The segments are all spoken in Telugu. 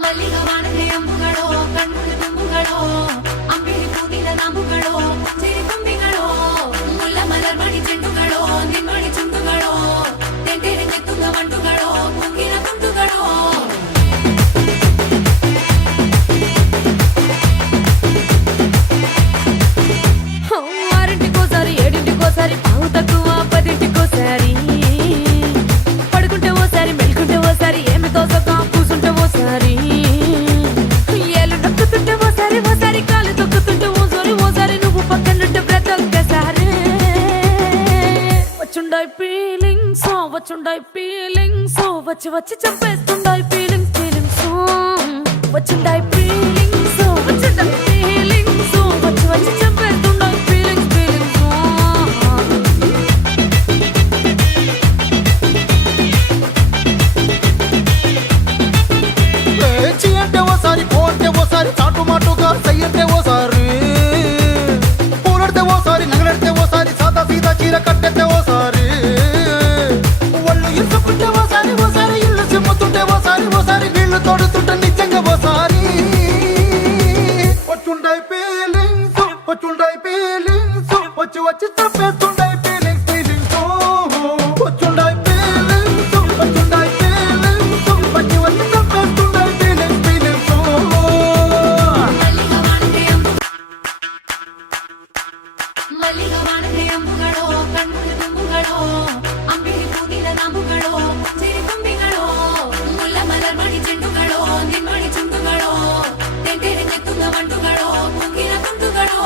ಮಲ್ಲಿಗವಾನದೆ ಅಂಬುಗಳೋ ಕಣ್ಣುಗಳ ತುಂಬುಗಳೋ ಅಂಬಿಳಿ ಕೂದಿದ ನಾಂಬುಗಳೋ ಚಿರಿ ಕೊಂಬಿಗಳೋ ಮುಲ್ಲ ಮಲರ್ ಮಣಿ ಚೆಂಡುಗಳೋ ನಿಮ್ಮಣಿ ಚುಂಡುಗಳೋ ತೆಂಟೆರೆ ನೆತ್ತುಂಗ ಮಂಡುಗಳೋ ಮುಂಗಿನ ತುಂಡುಗಳೋ ఆరింటికోసారి ఏడింటికోసారి పావు తక్కువ పదింటికోసారి పడుకుంటే ఓసారి మెలుకుంటే ఓసారి ఏమి తోసక కూసుంటే ఓసారి ఏళ్ళు నొక్కుతుంటే ఓసారి ఓసారి కాలు తొక్కుతుంటే ఓసారి నువ్వు పక్కనుంటే బ్రతొక్కసారి వచ్చుండాయి ఫీలింగ్స్ వచ్చి వచ్చి చంపేస్తుండాయి ఫీలింగ్స్ వచ్చుండాయి ఫీలింగ్స్ వచ్చుండాయి ఫీలింగ్స్ వచ్చి వచ్చి చంపేస్తుండాయి ఫీలింగ్స్ చీ అంటే ఓసారి పో అంటే ఓసారి చాటు మాటుగా సై అంటే ఓసారి పూలడితే ఓసారి నగలడితే ఓసారి సాదా సీదా చీర కట్టెత్తే ఓసారి ఒళ్ళు ఇసుకుంటే ఓసారి ఇల్లు చిమ్ముతుంటే ఓసారి నీళ్లు తోడుతుంటే నిజంగా ఓసారి వచ్చుండాయి ఫీలింగ్స్ వచ్చి వచ్చి చంపేస్తుండాయి ఫీలింగ్స్ వచ్చుండాయి ఫీలింగ్స్ వచ్చి వచ్చి చంపేస్తుండాయి ఫీలింగ్స్ ಮಲ್ಲಿಗವಾನದೆ ಅಂಬುಗಳೋ ಕಣ್ಣುಗಳ ತುಂಬುಗಳೋ ಅಂಬಿಳಿ ಕೂದಿದ ನಾಂಬುಗಳೋ ಚಿರಿ ಕೊಂಬಿಗಳೋ ಮುಲ್ಲ ಮಲರ್ ಮಣಿ ಚೆಂಡುಗಳೋ ನಿಮ್ಮಣಿ ಚುಂಡುಗಳೋ ತೆಂಟೆರೆ ನೆತ್ತುಂಗ ಮಂಡುಗಳೋ ಮುಂಗಿನ ತುಂಡುಗಳೋ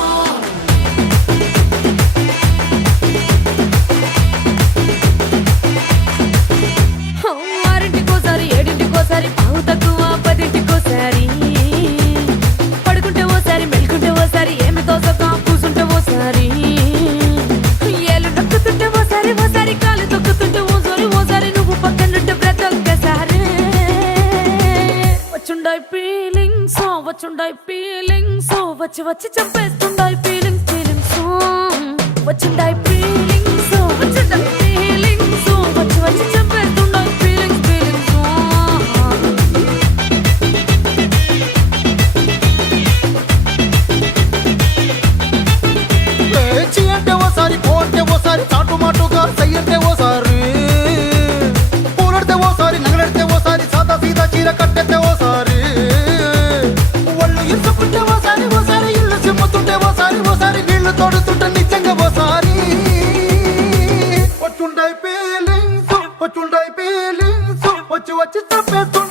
ఆరింటికోసారి ఏడింటికోసారి పావు తక్కువ పదింటికోసారి పడుకుంటే ఓసారి మెలుకుంటే ఓసారి ఏమి తోసక కూసుంటే ఓసారి ఏళ్ళు నొక్కుతుంటే ఓసారి కాలు తొక్కుతుంటే ఓసారి నువ్వు పక్కనుంటే బ్రతొక్కసారి వచ్చుండాయి ఫీలింగ్స్ వచ్చి వచ్చి చంపేస్తుండాయి ఫీలింగ్స్ వచ్చుండాయి ఫీలింగ్స్ వచ్చి వచ్చి చంపేస్తుండాయి ఫీలింగ్స్ చీ అంటే ఓసారి పో అంటే ఓసారి చాటు మాటుగా సై అంటే ఓసారి పూలడితే ఓసారి నగలడితే ఓసారి సాదా సీదా చీర కట్టెత్తే ఓసారి ఒళ్ళు ఇసుకుంటే ఓసారి ఇల్లు చిమ్ముతుంటే ఓసారి నీళ్లు తోడుతుంటే నిజంగా ఓసారి వచ్చుండాయి ఫీలింగ్స్ వచ్చి వచ్చి చంపేస్తుండే